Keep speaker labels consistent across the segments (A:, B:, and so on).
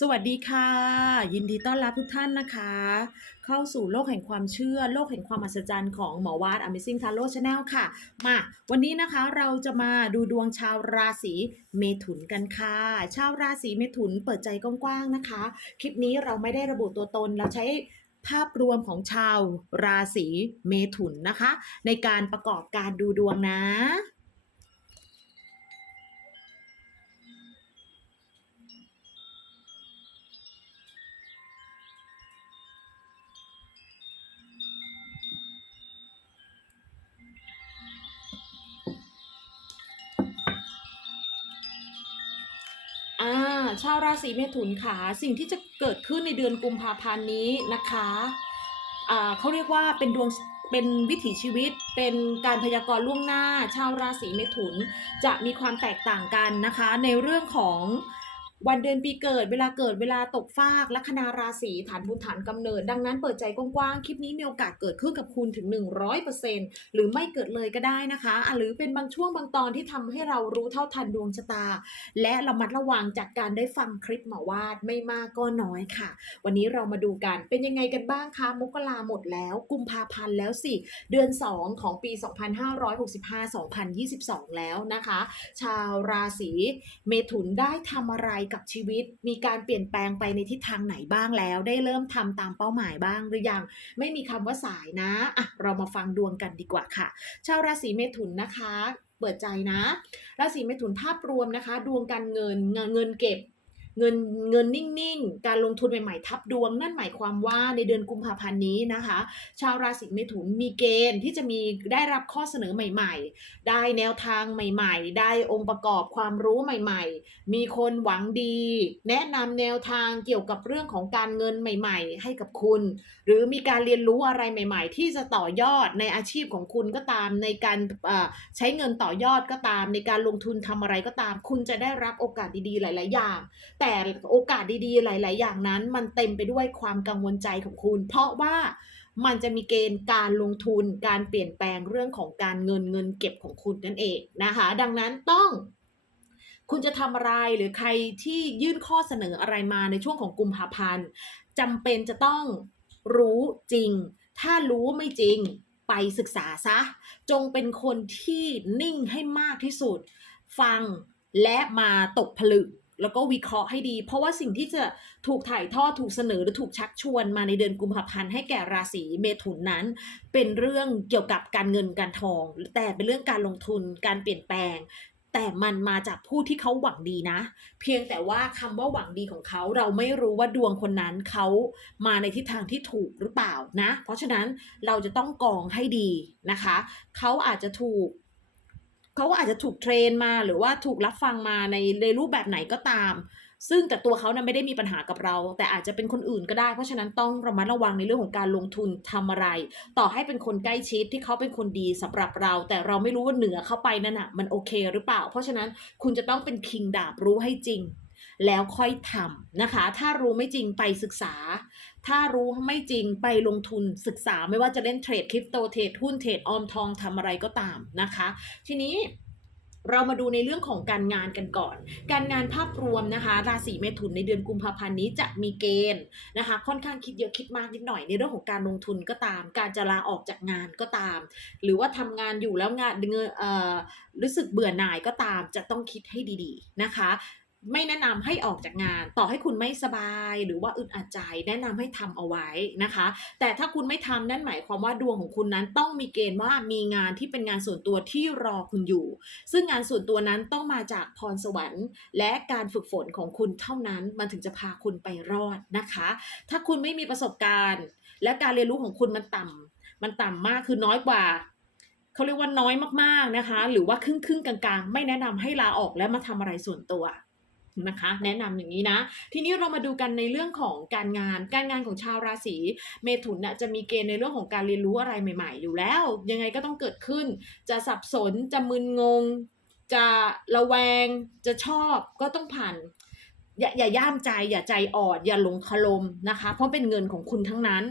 A: สวัสดีค่ะ ยินดีต้อนรับทุกท่านนะคะ เข้าสู่โลกแห่งความเชื่อ โลกแห่งความอัศจรรย์ของหมอวาด Amazing Tarot Channel ค่ะ มาวันนี้นะคะเราจะมาดูดวงชาวราศีเมถุนกันค่ะ ชาวราศีเมถุนเปิดใจกว้างๆนะคะ คลิปนี้เราไม่ได้ระบุตัวตนเราใช้ภาพรวมของชาวราศีเมถุนนะคะ ในการประกอบการดูดวงนะ อ่าชาวราศีเมถุนค่ะสิ่งที่จะเกิดขึ้นในเดือนกุมภาพันธ์นี้นะคะะเขาเรียกว่าเป็นดวงเป็นวิถีชีวิตเป็นการพยากรณ์ล่วงหน้า ชาวราศีเมถุนจะมีความแตกต่างกันนะคะ ในเรื่องของ วันเดือนปีเกิดเวลาเกิดเวลาตกฟากลัคนาราศีฐานบุญฐานกำเนิด ดังนั้นเปิดใจกว้างๆ คลิปนี้มีโอกาสเกิดขึ้นกับคุณถึง 100%หรือไม่เกิดเลยก็ได้นะคะอะหรือเป็นบางช่วงบางตอนที่ทำให้เรารู้เท่าทันดวงชะตา และระมัดระวังจากการได้ฟังคลิปหมอวาดไม่มากก็น้อยค่ะ วันนี้เรามาดูกันเป็นยังไงกันบ้างคะมกราหมดแล้วกุมภาพันธ์แล้วสิเดือน 2 ของปี 2565-2022 แล้วนะคะ ชาวราศีเมถุนได้ทำอะไรกับชีวิต มีการเปลี่ยนแปลงไปในทิศทางไหนบ้างแล้ว ได้เริ่มทำตามเป้าหมายบ้างหรือยัง ไม่มีคำว่าสายนะอะเรามาฟังดวงกันดีกว่าค่ะ ชาวราศีเมถุนนะคะ เปิดใจนะ ราศีเมถุนภาพรวมนะคะ ดวงการเงินเงินเก็บ เงินเงินนิ่งๆ การลงทุนใหม่ๆ ทับดวง นั่นหมายความว่าในเดือนกุมภาพันธ์นี้นะคะ ชาวราศีเมถุนมีเกณฑ์ที่จะมีได้รับข้อเสนอใหม่ๆ ได้แนวทางใหม่ๆ ได้องค์ประกอบความรู้ใหม่ๆ มีคนหวังดี แนะนำแนวทางเกี่ยวกับเรื่องของการเงินใหม่ ๆ ให้กับคุณ หรือมีการเรียนรู้อะไรใหม่ ๆ ที่จะต่อยอดในอาชีพของคุณก็ตามในการใช้เงินต่อยอดก็ตาม ในการลงทุนทำอะไรก็ตาม คุณจะได้รับโอกาสดีๆ หลาย ๆ อย่างแต่โอกาสดีๆ หลาย ๆ อย่างนั้น มันเต็มไปด้วยความกังวลใจของคุณ เพราะว่ามันจะมีเกณฑ์การลงทุนการเปลี่ยนแปลงเรื่องของการเงินเงินเก็บของคุณนั่นเองนะคะ ดังนั้นต้องคุณจะทำอะไรหรือใครที่ยื่นข้อเสนออะไรมาในช่วงของกุมภาพันธ์จำเป็นจะต้องรู้จริง ถ้ารู้ไม่จริงไปศึกษาซะ จงเป็นคนที่นิ่งให้มากที่สุด ฟังและมาตกผลึก แล้วก็วิเคราะห์ให้ดี เพราะว่าสิ่งที่จะถูกถ่ายทอดถูกเสนอหรือถูกชักชวนมาในเดือนกุมภาพันธ์ให้แก่ราศีเมถุนนั้น เป็นเรื่องเกี่ยวกับการเงินการทอง แต่เป็นเรื่องการลงทุนการเปลี่ยนแปลง แต่มันมาจากผู้ที่เขาหวังดีนะ เพียงแต่ว่าคำว่าหวังดีของเขาเราไม่รู้ว่าดวงคนนั้นเขามาในทิศทางที่ถูกหรือเปล่านะ เพราะฉะนั้นเราจะต้องกรองให้ดีนะคะ เขาอาจจะถูก เขาก็อาจจะถูกเทรนมาหรือว่าถูกรับฟังมาในในรูปแบบไหนก็ตาม ซึ่งแต่ตัวเขานะไม่ได้มีปัญหากับเรา แต่อาจจะเป็นคนอื่นก็ได้ เพราะฉะนั้นต้องระมัดระวังในเรื่องของการลงทุนทำอะไร ต่อให้เป็นคนใกล้ชิดที่เขาเป็นคนดีสำหรับเรา แต่เราไม่รู้ว่าเหนือเข้าไปนั่นน่ะมันโอเคหรือเปล่า เพราะฉะนั้นคุณจะต้องเป็นคิงดาบรู้ให้จริงแล้วค่อยทำนะคะ ถ้ารู้ไม่จริงไปศึกษา ถ้ารู้ไม่จริงไปลงทุนศึกษาไม่ว่าจะเล่นเทรดคริปโตเทรดหุ้นเทรดออมทองทำอะไรก็ตามนะคะ ทีนี้เรามาดูในเรื่องของการงานกันก่อน การงานภาพรวมนะคะ ราศีเมถุนในเดือนกุมภาพันธ์นี้จะมีเกณฑ์นะคะ ค่อนข้างคิดเยอะคิดมากนิดหน่อยในเรื่องของการลงทุนก็ตาม การจะลาออกจากงานก็ตาม หรือว่าทำงานอยู่แล้วงานเงินเออรู้สึกเบื่อหน่ายก็ตาม จะต้องคิดให้ดีๆนะคะ ไม่แนะนำให้ออกจากงาน ต่อให้คุณไม่สบายหรือว่าอึดอัดใจ แนะนำให้ทำเอาไว้นะคะ แต่ถ้าคุณไม่ทำนั่นหมายความว่าดวงของคุณนั้นต้องมีเกณฑ์ว่ามีงานที่เป็นงานส่วนตัวที่รอคุณอยู่ ซึ่งงานส่วนตัวนั้นต้องมาจากพรสวรรค์ และการฝึกฝนของคุณเท่านั้นมันถึงจะพาคุณไปรอดนะคะ ถ้าคุณไม่มีประสบการณ์ และการเรียนรู้ของคุณมันต่ำมันต่ำมากคือน้อยกว่าเขาเรียกว่าน้อยมากๆนะคะ หรือว่าครึ่งครึ่งๆกลางๆ ไม่แนะนำให้ลาออกและมาทำอะไรส่วนตัว นะคะแนะนำอย่างนี้นะ ทีนี้เรามาดูกันในเรื่องของการงาน การงานของชาวราศีเมถุนน่ะจะมีเกณฑ์ในเรื่องของการเรียนรู้อะไรใหม่ ๆ อยู่แล้ว ยังไงก็ต้องเกิดขึ้น จะสับสนจะมึนงง จะระแวง จะชอบก็ต้องผ่านอย่าอย่าย่ามใจ อย่าใจอ่อน อย่าหลงคลมนะคะ เพราะเป็นเงินของคุณทั้งนั้น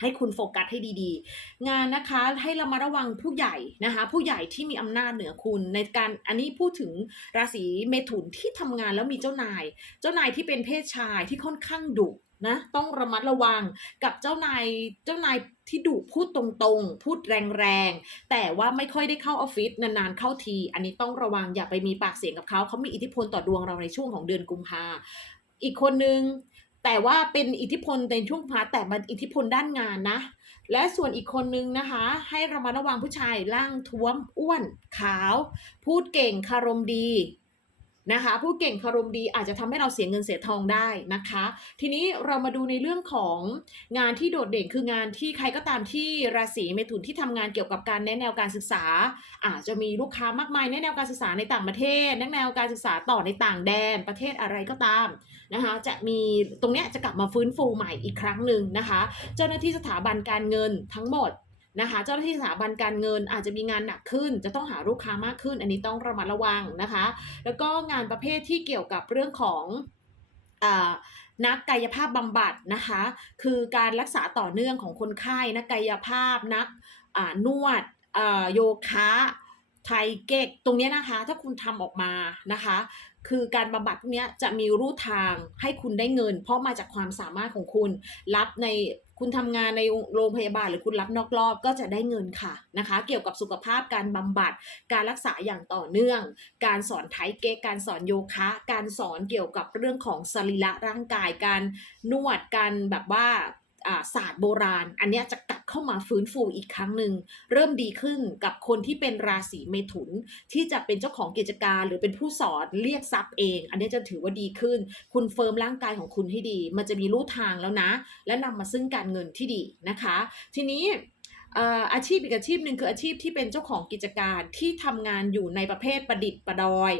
A: ให้คุณโฟกัสให้ดีๆ งานนะคะให้เรามาระวังผู้ใหญ่นะคะ ผู้ใหญ่ที่มีอำนาจเหนือคุณ ในการอันนี้พูดถึงราศีเมถุนที่ทำงานแล้วมีเจ้านาย เจ้านายที่เป็นเพศชายที่ค่อนข้างดุนะต้องระมัดระวังกับเจ้านายเจ้านายที่ดุพูดตรงๆ พูดแรงๆ แต่ว่าไม่ค่อยได้เข้าออฟฟิศนานๆเข้าที อันนี้ต้องระวังอย่าไปมีปากเสียงกับเขาเขามีอิทธิพลต่อดวงเราในช่วงของเดือนกุมภาอีกคนนึง แต่ว่าเป็นอิทธิพลในช่วงพาแต่มันอิทธิพลด้านงานนะ และส่วนอีกคนนึงนะคะ ให้ระมัดระวังผู้ชายร่างท้วมอ้วนขาว พูดเก่งคารมดีนะคะพูดเก่งคารมดีอาจจะทำให้เราเสียเงินเสียทองได้นะคะ ทีนี้เรามาดูในเรื่องของงานที่โดดเด่นคืองานที่ใครก็ตามที่ราศีเมถุนที่ทำงานเกี่ยวกับการแนะแนวการศึกษา อาจจะมีลูกค้ามากมายแนะแนวการศึกษาในต่างประเทศแนะแนวการศึกษาต่อในต่างแดนประเทศอะไรก็ตาม นะคะจะมีตรงเนี้ยจะกลับมาฟื้นฟูใหม่อีกครั้งหนึ่งนะคะ เจ้าหน้าที่สถาบันการเงินทั้งหมดนะคะเจ้าหน้าที่สถาบันการเงินอาจจะมีงานหนักขึ้น จะต้องหาลูกค้ามากขึ้น อันนี้ต้องระมัดระวังนะคะ แล้วก็งานประเภทที่เกี่ยวกับเรื่องของอนักกายภาพบำบัดนะคะ คือการรักษาต่อเนื่องของคนไข้นักกายภาพนักนวดโยคะไทเก๊กตรงนี้นะคะ ถ้าคุณทำออกมานะคะ คือการบำบัดพวกนี้จะมีรูทางให้คุณได้เงิน เพราะมาจากความสามารถของคุณ รับในคุณทำงานในโรงพยาบาลหรือคุณรับนอกรอบก็จะได้เงินค่ะนะคะ เกี่ยวกับสุขภาพการบำบัด การรักษาอย่างต่อเนื่อง การสอนไทเก๊กการสอนโยคะ การสอนเกี่ยวกับเรื่องของสรีระร่างกาย การนวดการแบบว่า ศาสตร์โบราณ อันนี้จะกลับเข้ามาฟื้นฟูอีกครั้งหนึ่งเริ่มดีขึ้นกับคนที่เป็นราศีเมถุน ที่จะเป็นเจ้าของกิจการหรือเป็นผู้สอนเรียกทรัพย์เอง อันนี้จะถือว่าดีขึ้น คุณเฟิร์มร่างกายของคุณให้ดี มันจะมีรูทางแล้วนะ และนำมาซึ่งการเงินที่ดีนะคะ ทีนี้อาชีพอีกอาชีพหนึ่งคืออาชีพที่เป็นเจ้าของกิจการที่ทำงานอยู่ในประเภทประดิษฐ์ประดอย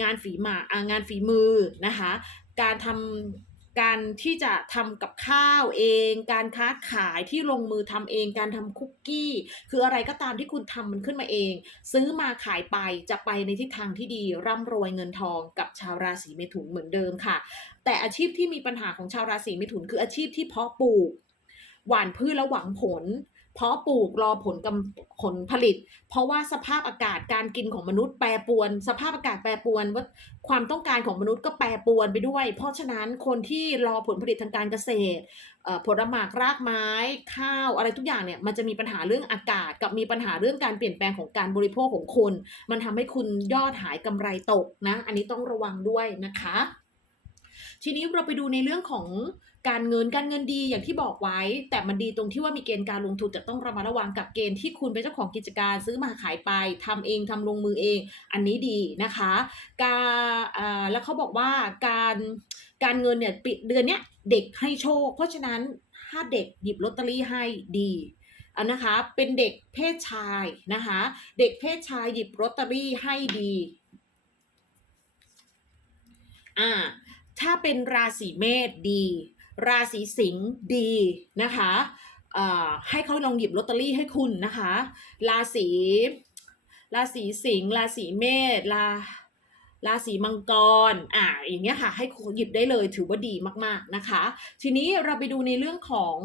A: งานฝีมางานฝีมือนะคะ การทำ การที่จะทำกับข้าวเอง การค้าขายที่ลงมือทำเอง การทำคุกกี้ คืออะไรก็ตามที่คุณทำมันขึ้นมาเอง ซื้อมาขายไปจะไปในทิศทางที่ดี ร่ำรวยเงินทองกับชาวราศีเมถุนเหมือนเดิมค่ะ แต่อาชีพที่มีปัญหาของชาวราศีเมถุนคืออาชีพที่เพาะปลูก หว่านพืชแล้วหวังผล เพาะปลูกรอผลกำผลผลิต เพราะว่าสภาพอากาศการกินของมนุษย์แปรปรวน สภาพอากาศแปรปรวนว่าความต้องการของมนุษย์ก็แปรปรวนไปด้วย เพราะฉะนั้นคนที่รอผลผลิตทางการเกษตรผลไม้รากไม้ข้าวอะไรทุกอย่างเนี่ยมันจะมีปัญหาเรื่องอากาศกับมีปัญหาเรื่องการเปลี่ยนแปลงของการบริโภคของคน มันทำให้คุณยอดหายกำไรตกนะ อันนี้ต้องระวังด้วยนะคะ ทีนี้เราไปดูในเรื่องของการเงินการเงินดีอย่างที่บอกไว้ แต่มันดีตรงที่ว่ามีเกณฑ์การลงทุนจะต้องระมัดระวังกับเกณฑ์ที่คุณเป็นเจ้าของกิจการซื้อมาขายไปทำเองทำลงมือเอง อันนี้ดีนะคะ การแล้วเขาบอกว่าการการเงินเนี่ยปิดเดือนเนี้ยเด็กให้โชค เพราะฉะนั้นถ้าเด็กหยิบลอตเตอรี่ให้ดีอันนะคะเป็นเด็กเพศชายนะคะเด็กเพศชายหยิบลอตเตอรี่ให้ดีอ่า ถ้าเป็นราศีเมษดี ราศีสิงห์ดีนะคะให้เขาลองหยิบลอตเตอรี่ให้คุณนะคะ ราศีราศีสิงห์ราศีเมษราราศีมังกร อ่า อย่างเงี้ยค่ะ ให้หยิบได้เลยถือว่าดีมากๆนะคะ ทีนี้เราไปดูในเรื่องของ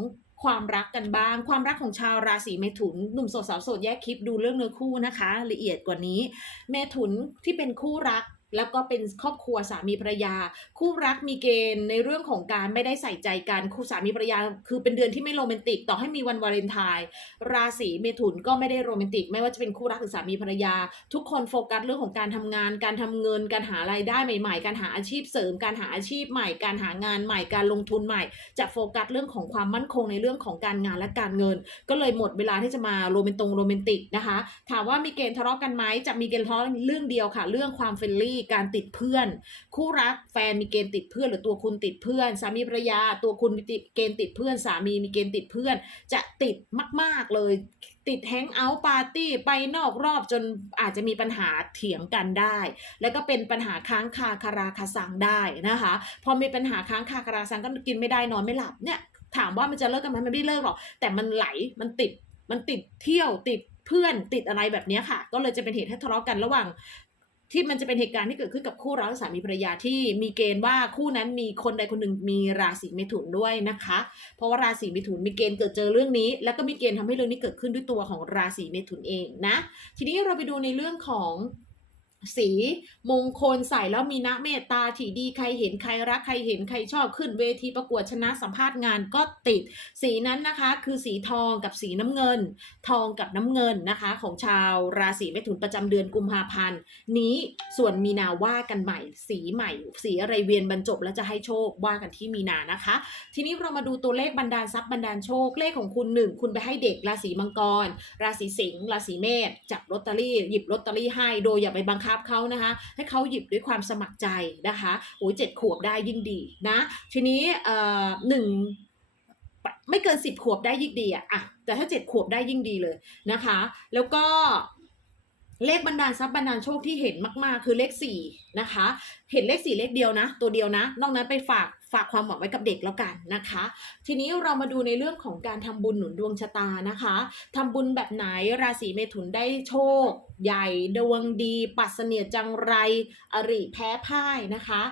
A: ความรักกันบ้าง ความรักของชาวราศีเมถุน หนุ่มโสดสาวโสดแยกคลิปดูเรื่องเนื้อคู่นะคะ ละเอียดกว่านี้ เมถุนที่เป็นคู่รัก แล้วก็เป็นครอบครัวสามีภรรยา คู่รักมีเกณฑ์ในเรื่องของการไม่ได้ใส่ใจกันคู่สามีภรรยา คือเป็นเดือนที่ไม่โรแมนติก ต่อให้มีวันวาเลนไทน์ราศีเมถุนก็ไม่ได้โรแมนติก ไม่ว่าจะเป็นคู่รักหรือสามีภรรยา ทุกคนโฟกัสเรื่องของการทำงาน การทำเงิน การหารายได้ใหม่ ๆ การหาอาชีพเสริม การหาอาชีพใหม่ การหางานใหม่การลงทุนใหม่ จะโฟกัสเรื่องของความมั่นคงในเรื่องของการงานและการเงิน ก็เลยหมดเวลาที่จะมาโรแมนตงโรแมนติกนะคะ ถามว่ามีเกณฑ์ทะเลาะกันไหมจะมีเกณฑ์ทะเลาะเรื่องเดียวค่ะ เรื่องความเฟรนลี่การติดเพื่อน คู่รักแฟนมีเกณฑ์ติดเพื่อน หรือตัวคุณติดเพื่อน สามีภรรยา ตัวคุณมีเกณฑ์ติดเพื่อน สามีมีเกณฑ์ติดเพื่อน จะติดมาก ๆ เลย ติดแฮงเอาท์ปาร์ตี้ไปนอกรอบจนอาจจะมีปัญหาเถียงกันได้ แล้วก็เป็นปัญหาค้างคาคาราคาซังได้นะคะ พอมีปัญหาค้างคาคาราซังก็กินไม่ได้นอนไม่หลับเนี่ยถามว่ามันจะเลิกกันไหมมันไม่เลิกหรอก แต่มันไหลมันติดมันติดเที่ยวติดเพื่อนติดอะไรแบบนี้ค่ะ ก็เลยจะเป็นเหตุให้ทะเลาะกันระหว่าง ที่มันจะเป็นเหตุการณ์ที่เกิดขึ้นกับคู่รักสามีภรรยาที่มีเกณฑ์ว่าคู่นั้นมีคนใดคนหนึ่งมีราศีเมถุนด้วยนะคะ เพราะว่าราศีเมถุนมีเกณฑ์เกิดเจอเรื่องนี้ แล้วก็มีเกณฑ์ทำให้เรื่องนี้เกิดขึ้นด้วยตัวของราศีเมถุนเองนะ ทีนี้เราไปดูในเรื่องของ สีมงคลใส่แล้วมีนะเมตตาถี่ดีใครเห็นใครรักใครเห็นใครชอบขึ้นเวทีประกวดชนะสัมภาษณ์งานก็ติด สีนั้นนะคะคือสีทองกับสีน้ำเงิน ทองกับน้ำเงินนะคะ ของชาวราศีเมถุนประจำเดือนกุมภาพันธ์ นี้ส่วนมีนาว่ากันใหม่ สีใหม่ สีอะไรเวียนบรรจบแล้วจะให้โชคว่ากันที่มีนานะคะ ทีนี้เรามาดูตัวเลขบันดาลทรัพย์บันดาลโชคเลขของคุณหนึ่งคุณไปให้เด็กราศีมังกร ราศีสิงห์ราศีเมษจับลอตเตอรี่หยิบลอตเตอรี่ให้โดยอย่าไปบังคับับเขานะคะ ให้เขาหยิบด้วยความสมัครใจนะคะโอ้ยเจ็ดขวบได้ยิ่งดีนะ ทีนี้เอ่อหนึ่งไม่เกินสิบขวบได้ยิ่งดีอะอะแต่ถ้าเจ็ดขวบได้ยิ่งดีเลยนะคะ แล้วก็เลขบรรดาลทรัพย์บรรดาลโชคที่เห็นมาก ๆ คือเลขสี่นะคะ เห็นเลขสี่เลขเดียวนะ ตัวเดียวนะ นอกนั้นไปฝากฝากความหวังไว้กับเด็กแล้วกันนะคะ ทีนี้เรามาดูในเรื่องของการทำบุญหนุนดวงชะตานะคะทำบุญแบบไหนราศีเมถุนได้โชค ใหญ่ดวงดี ปัดเนียจังไร อริแพ้พ่ายนะคะ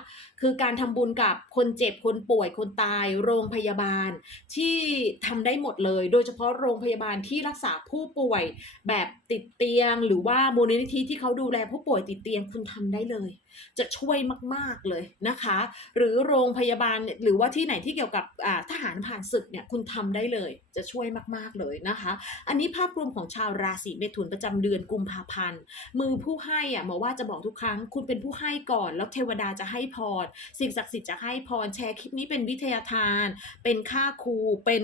A: คือการทำบุญกับคนเจ็บคนป่วยคนตาย โรงพยาบาล ที่ทำได้หมดเลย โดยเฉพาะโรงพยาบาลที่รักษาผู้ป่วย แบบติดเตียง หรือว่ามูลนิธิที่เขาดูแลผู้ป่วยติดเตียงคุณทำได้เลยจะช่วยมาก ๆเลยนะคะ หรือโรงพยาบาลหรือว่าที่ไหนที่เกี่ยวกับอ่าทหารผ่านศึกเนี่ยคุณทำได้เลยจะช่วยมาก ๆเลยนะคะ อันนี้ภาพรวมของชาวราศีเมถุนประจำเดือนกุมภาพันธ์มือผู้ให้อะหมอว่าจะบอกทุกครั้ง คุณเป็นผู้ให้ก่อน แล้วเทวดาจะให้พร สิ่งศักดิ์สิทธิ์จะให้พรแชร์คลิปนี้เป็นวิทยาทาน เป็นค่าครูเป็น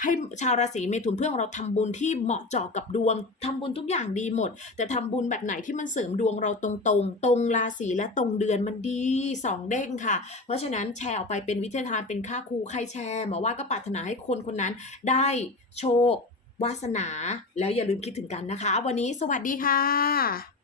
A: ให้ชาวราศีเมถุนเพื่อนของเราทำบุญที่เหมาะเจาะกับดวงทำบุญทุกอย่างดีหมด แต่ทำบุญแบบไหนที่มันเสริมดวงเราตรงๆตรงราศีและตรงเดือนมันดีสองเด้งค่ะ เพราะฉะนั้นแชร์ออกไปเป็นวิทยาทานเป็นค่าครูใครแชร์หมอว่าก็ปรารถนาให้คนคนนั้นได้โชควาสนาแล้วอย่าลืมคิดถึงกันนะคะ วันนี้สวัสดีค่ะ